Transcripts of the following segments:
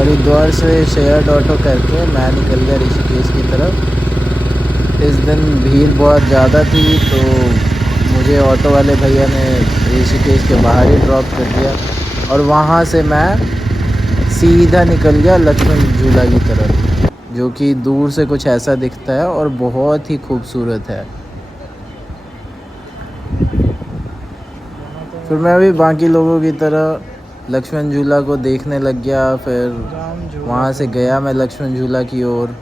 हरिद्वार से shared auto करके मैं निकल गया ऋषिकेश की तरफ। इस दिन भीड़ बहुत ज़्यादा थी तो मुझे ऑटो वाले भैया ने ऋषिकेश के बाहर ही ड्रॉप कर दिया और वहाँ से मैं सीधा निकल गया लक्ष्मण झूला की तरफ, जो कि दूर से कुछ ऐसा दिखता है और बहुत ही खूबसूरत है। फिर मैं भी बाकी लोगों की तरह लक्ष्मण झूला को देखने लग गया। फिर वहाँ से गया मैं लक्ष्मण झूला की ओर।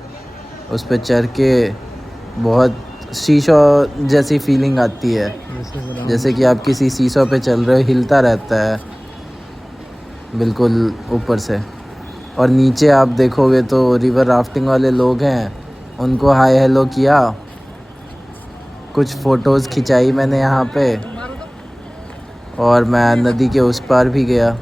उस पर चढ़ के बहुत शीशो जैसी फीलिंग आती है, जैसे कि आप किसी शीशो पे चल रहे हो, हिलता रहता है बिल्कुल ऊपर से। और नीचे आप देखोगे तो रिवर राफ्टिंग वाले लोग हैं, उनको हाय हेलो किया, कुछ फ़ोटोज़ खिंचाई मैंने यहाँ पे, और मैं नदी के उस पार भी गया।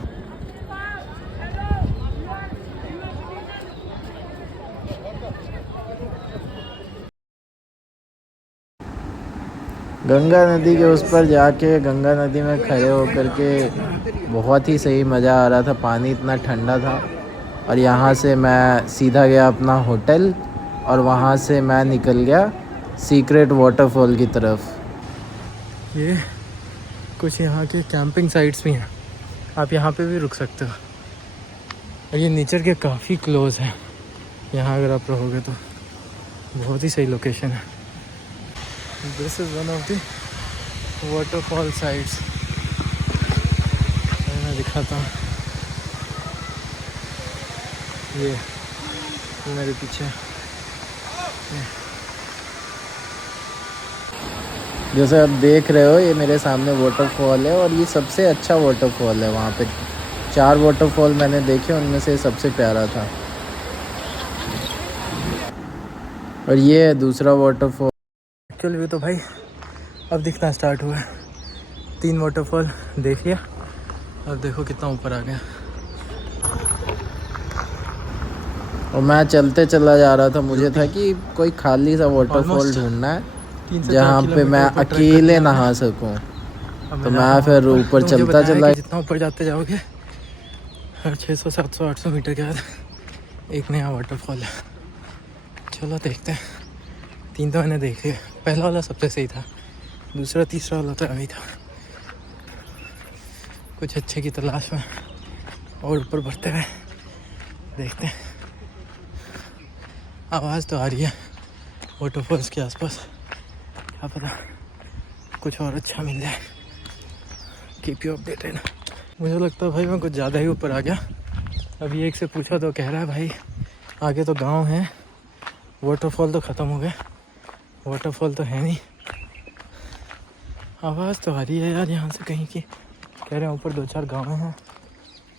गंगा नदी के उस पर जाके गंगा नदी में खड़े होकर के बहुत ही सही मज़ा आ रहा था। पानी इतना ठंडा था। और यहाँ से मैं सीधा गया अपना होटल और वहाँ से मैं निकल गया सीक्रेट वाटरफॉल की तरफ। ये कुछ यहाँ के कैंपिंग साइट्स भी हैं, आप यहाँ पे भी रुक सकते हो। और ये नेचर के काफ़ी क्लोज है, यहाँ अगर आप रहोगे तो बहुत ही सही लोकेशन है। This is one of the waterfall sites. मैं दिखाता हूँ, ये मेरे पीछे। जैसे आप देख रहे हो, ये मेरे सामने वाटरफॉल है और ये सबसे अच्छा वाटरफॉल है। वहाँ पे 4 वाटरफॉल मैंने देखे, उनमें से सबसे प्यारा था। और ये है दूसरा वाटरफॉल। एक्चुअली भी तो भाई अब दिखना स्टार्ट हुआ है। 3 वाटरफॉल देख लिया, अब देखो कितना ऊपर आ गया। और मैं चलते चला जा रहा था, मुझे था कि कोई खाली सा वाटरफॉल ढूंढना है जहाँ पे मैं अकेले नहा सकूँ। तो मैं फिर ऊपर चलता चला। जितना ऊपर जाते जाओगे हर 600 700 800 मीटर के बाद एक नया वाटरफॉल है। चलो देखते हैं। 3 तो मैंने देखे, पहला वाला सबसे सही था, दूसरा तीसरा वाला तो अभी था। कुछ अच्छे की तलाश में और ऊपर बढ़ते हुए देखते हैं। आवाज़ तो आ रही है वाटरफॉल्स के आसपास, क्या पता कुछ और अच्छा मिल जाए। Keep you updated. मुझे लगता है भाई मैं कुछ ज़्यादा ही ऊपर आ गया। अभी एक से पूछा तो कह रहा है भाई आगे तो गांव है, वाटरफॉल तो ख़त्म हो गए, वाटरफॉल तो है नहीं। आवाज़ तो आ रही है यार यहाँ से कहीं की, कह रहे हैं ऊपर 2-4 गाँव हैं।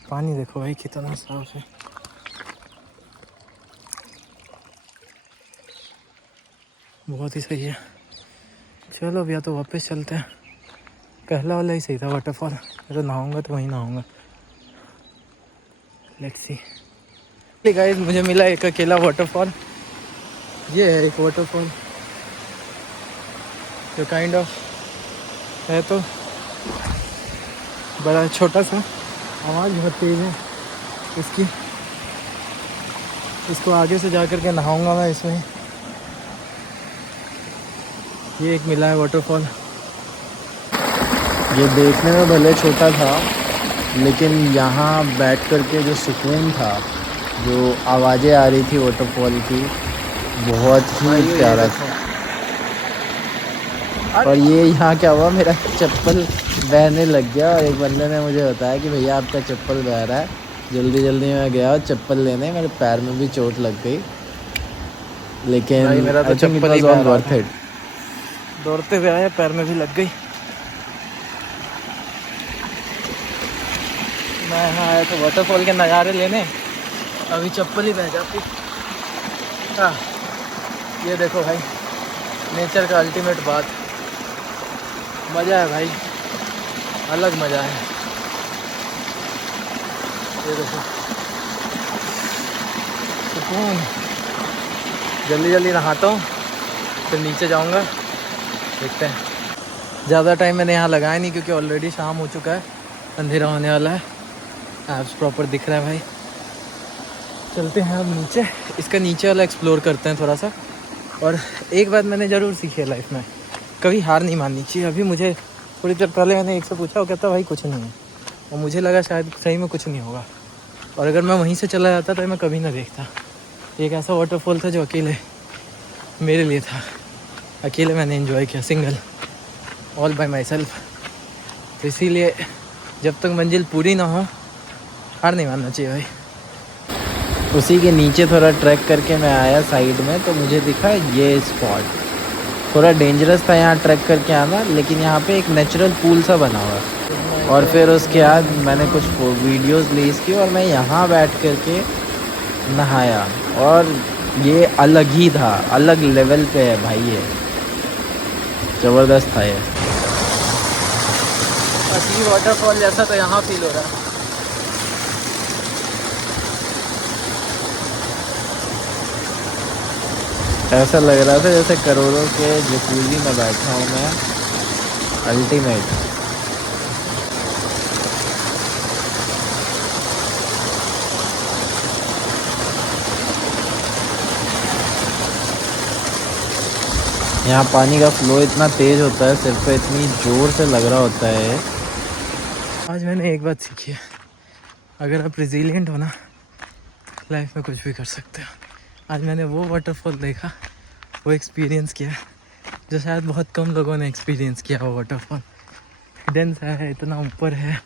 पानी देखो भाई कितना साफ है। बहुत ही सही है। चलो अब या तो वापस चलते हैं। पहला वाला ही सही था वाटरफॉल, तो नहाऊंगा तो वहीं नहाऊंगा। Let's see. गाइस मुझे मिला एक अकेला वाटरफॉल। ये है एक वाटरफॉल जो काइंड ऑफ है तो बड़ा छोटा सा। आवाज़ बहुत तेज़ है इसकी। इसको आगे से जा कर के नहाऊंगा मैं इसमें। ये एक मिला है वाटरफॉल। ये देखने में भले छोटा था, लेकिन यहाँ बैठ कर के जो सुकून था, जो आवाज़ें आ रही थी वाटरफॉल की, बहुत ही प्यारा था। और ये यहाँ क्या हुआ, मेरा चप्पल बहने लग गया और एक बंदे ने मुझे बताया कि भैया आपका चप्पल बह रहा है। जल्दी जल्दी में गया और चप्पल लेने, मेरे पैर में भी चोट लग गई, लेकिन मेरा तो चप्पल ही ऑल वर्थ इट। दौड़ते हुए आया, पैर में भी लग गई। मैं यहाँ आया था वाटरफॉल के नज़ारे लेने, अभी चप्पल ही बह जाती। हाँ ये देखो भाई, नेचर का अल्टीमेट बात, मज़ा है भाई, अलग मज़ा है। ये देखो सुकून। जल्दी जल्दी नहाता हूँ फिर नीचे जाऊँगा, देखते हैं। ज़्यादा टाइम मैंने यहाँ लगाया नहीं क्योंकि ऑलरेडी शाम हो चुका है, अंधेरा होने वाला है। एप्स प्रॉपर दिख रहा है भाई। चलते हैं अब नीचे, इसका नीचे वाला एक्सप्लोर करते हैं थोड़ा सा। और एक बात मैंने ज़रूर सीखी है लाइफ में, कभी हार नहीं माननी चाहिए। अभी मुझे थोड़ी देर पहले मैंने एक से पूछा, वो कहता भाई कुछ नहीं है, और मुझे लगा शायद सही में कुछ नहीं होगा। और अगर मैं वहीं से चला जाता तो मैं कभी ना देखता। एक ऐसा वाटरफॉल था जो अकेले मेरे लिए था, अकेले मैंने एंजॉय किया, single, all bye my self. तो इसीलिए जब तक मंजिल पूरी ना हो हार नहीं मानना चाहिए भाई। उसी के नीचे थोड़ा ट्रैक करके मैं आया साइड में, तो मुझे दिखा ये स्पॉट। थोड़ा डेंजरस था यहाँ ट्रैक करके आना, लेकिन यहाँ पे एक नेचुरल पूल सा बना हुआ है। और फिर उसके बाद मैंने कुछ वीडियोस रिलीज़ की और मैं यहाँ बैठ करके नहाया, और ये अलग ही था, अलग लेवल पे है भाई, ये ज़बरदस्त था ये। असली वाटरफॉल जैसा तो यहाँ फील हो रहा है। ऐसा लग रहा था जैसे करोड़ों के जकूज़ी में बैठा हूँ मैं, अल्टीमेट। यहाँ पानी का फ्लो इतना तेज़ होता है, सिर पे इतनी ज़ोर से लग रहा होता है। आज मैंने एक बात सीखी है, अगर आप रिजिलियंट हो ना, लाइफ में कुछ भी कर सकते हो। आज मैंने वो वाटरफॉल देखा, वो एक्सपीरियंस किया जो शायद बहुत कम लोगों ने एक्सपीरियंस किया। वो वाटरफॉल हिडन सा है, इतना ऊपर है,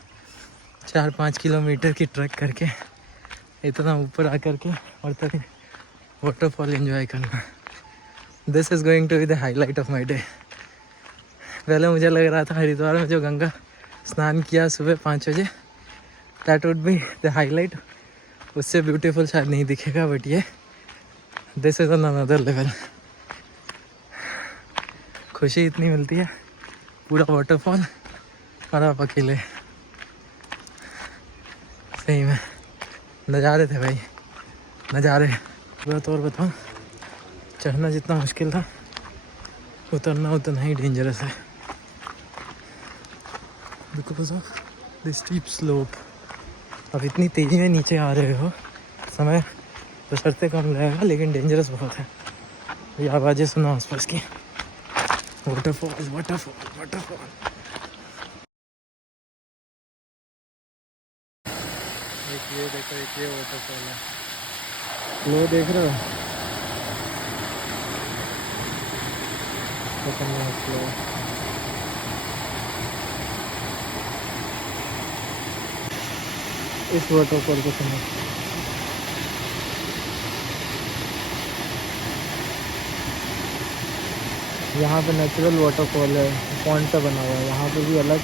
4-5 किलोमीटर की ट्रैक करके इतना ऊपर आकर के और तक वाटरफॉल एंजॉय करना, this is going to be the highlight of my day. पहले मुझे लग रहा था हरिद्वार में जो गंगा स्नान किया सुबह 5 बजे, that would be the highlight, उससे ब्यूटीफुल शायद नहीं दिखेगा, बट ये this is on another level. खुशी इतनी मिलती है, पूरा वाटरफॉल और आप अकेले, सही में नज़ारे थे भाई, नज़ारे। बात और बताऊँ, चढ़ना जितना मुश्किल था, उतरना उतना ही डेंजरस है, because of the steep slope. अब इतनी तेज़ी में नीचे आ रहे हो, समय बशर्ते कम लगेगा, लेकिन डेंजरस बहुत है। ये आवाज़ें सुनो आसपास की, वाटरफॉल वाटरफॉल वाटरफॉल। एक ये देखो, एक ये वाटरफॉल है, फ्लो देख रहे हो, खतरनाक फ्लो। इस वाटरफॉल को सुनो, यहाँ पे नेचुरल वाटरफॉल है, पॉन्ड सा बना हुआ है, यहाँ पे भी अलग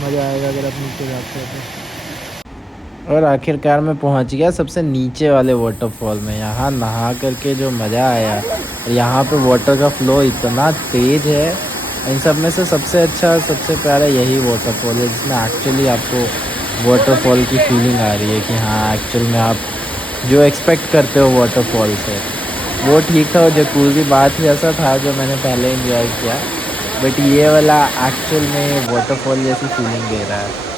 मज़ा आएगा अगर आप नीचे जाते हो तो। और आखिरकार मैं पहुंच गया सबसे नीचे वाले वाटरफॉल में। यहाँ नहा करके जो मज़ा आया, और यहाँ पे वाटर का फ्लो इतना तेज़ है। इन सब में से सबसे अच्छा, सबसे प्यारा यही वाटरफॉल है, जिसमें एक्चुअली आपको वाटरफॉल की फीलिंग आ रही है कि हाँ, एक्चुअल में आप जो एक्सपेक्ट करते हो वाटरफॉल से वो ठीक था। जकूज़ी बात जैसा था जो मैंने पहले एंजॉय किया, बट ये वाला एक्चुअल में वाटरफॉल जैसी फीलिंग दे रहा है।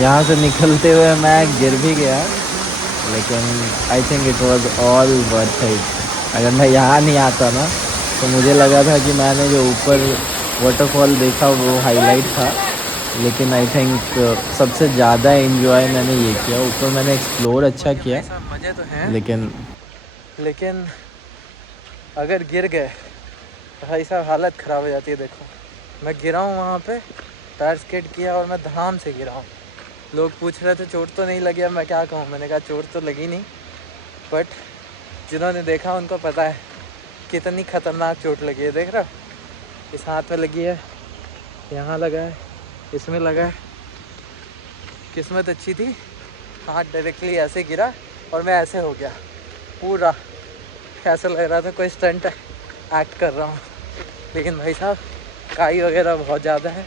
यहाँ से निकलते हुए मैं गिर भी गया, लेकिन I think it was all worth it. अगर मैं यहाँ नहीं आता ना, तो मुझे लगा था कि मैंने जो ऊपर वाटरफॉल देखा वो हाईलाइट था, लेकिन आई थिंक सबसे ज़्यादा एंजॉय मैंने ये किया। ऊपर मैंने एक्सप्लोर अच्छा किया, मज़े तो हैं, लेकिन अगर गिर गए तो भाई साहब हालत ख़राब हो जाती है। देखो मैं गिरा हूँ वहाँ पे, टायर स्केट किया और मैं धड़ाम से गिरा हूँ। लोग पूछ रहे थे चोट तो नहीं लगी, अब मैं क्या कहूँ, मैंने कहा चोट तो लगी नहीं, बट जिन्होंने देखा उनको पता है कितनी ख़तरनाक चोट लगी है। देख रहा हो, इस हाथ में लगी है, यहाँ लगा है, इसमें लगा है। किस्मत अच्छी थी, हाथ डायरेक्टली ऐसे गिरा और मैं ऐसे हो गया पूरा, ऐसा लग रहा था कोई स्टंट एक्ट कर रहा हूँ। लेकिन भाई साहब काई वगैरह बहुत ज़्यादा है,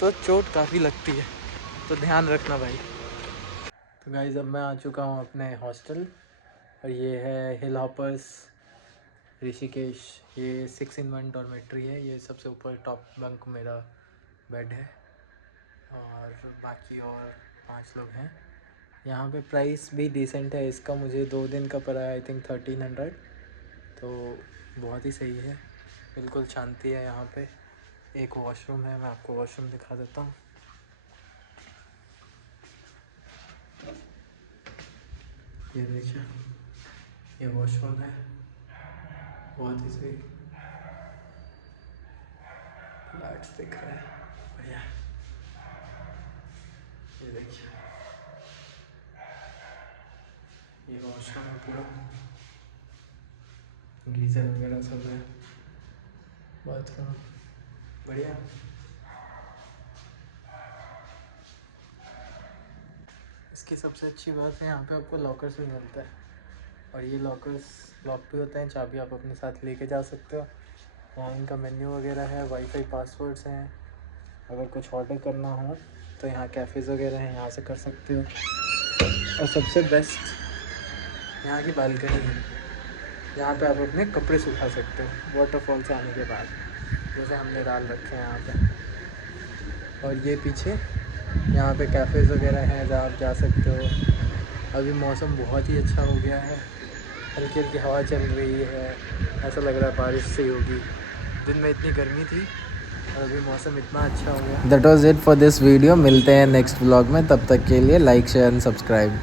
तो चोट काफ़ी लगती है, तो ध्यान रखना भाई। तो गाइस अब मैं आ चुका हूँ अपने हॉस्टल, और ये है हिल हॉपर्स ऋषिकेश। ये 6-in-1 डॉर्मेट्री है। ये सबसे ऊपर टॉप बंक मेरा बेड है और बाकी और 5 लोग हैं। यहाँ पे प्राइस भी डिसेंट है इसका। मुझे 2 दिन का पड़ा है आई थिंक 1300, तो बहुत ही सही है। बिल्कुल शांति है यहाँ पे। एक वॉशरूम है, मैं आपको वॉशरूम दिखा देता हूँ। ये देखिए, ये वॉशरूम है, बहुत ही सही। लाइट्स दिख रहा है, बढ़िया। ये देखिए, ये वॉशरूम है पूरा, गीजर वगैरह सब है, बाथरूम बढ़िया। इसकी सबसे अच्छी बात है यहाँ पे आपको लॉकर्स भी मिलता है और ये लॉकर्स लॉक भी होते हैं। चाबी आप अपने साथ लेके जा सकते हो। यहाँ इनका मेन्यू वगैरह है, वाईफाई पासवर्ड्स हैं। अगर कुछ ऑर्डर करना हो तो यहाँ कैफ़ेज़ वगैरह हैं, यहाँ से कर सकते हो। और सबसे बेस्ट यहाँ की बालकनी है। यहाँ पे आप अपने कपड़े सुखा सकते हो वाटरफॉल से आने के बाद, जैसे हमने डाल रखे हैं यहाँ पे। और ये पीछे यहाँ पे कैफ़ेज़ वगैरह हैं जहाँ आप जा सकते हो। अभी मौसम बहुत ही अच्छा हो गया है, हल्की हल्की हवा चल रही है, ऐसा लग रहा है बारिश से होगी। दिन में इतनी गर्मी थी और अभी मौसम इतना अच्छा हो गया। That was it for this video. मिलते हैं नेक्स्ट व्लॉग में, तब तक के लिए लाइक शेयर एंड सब्सक्राइब।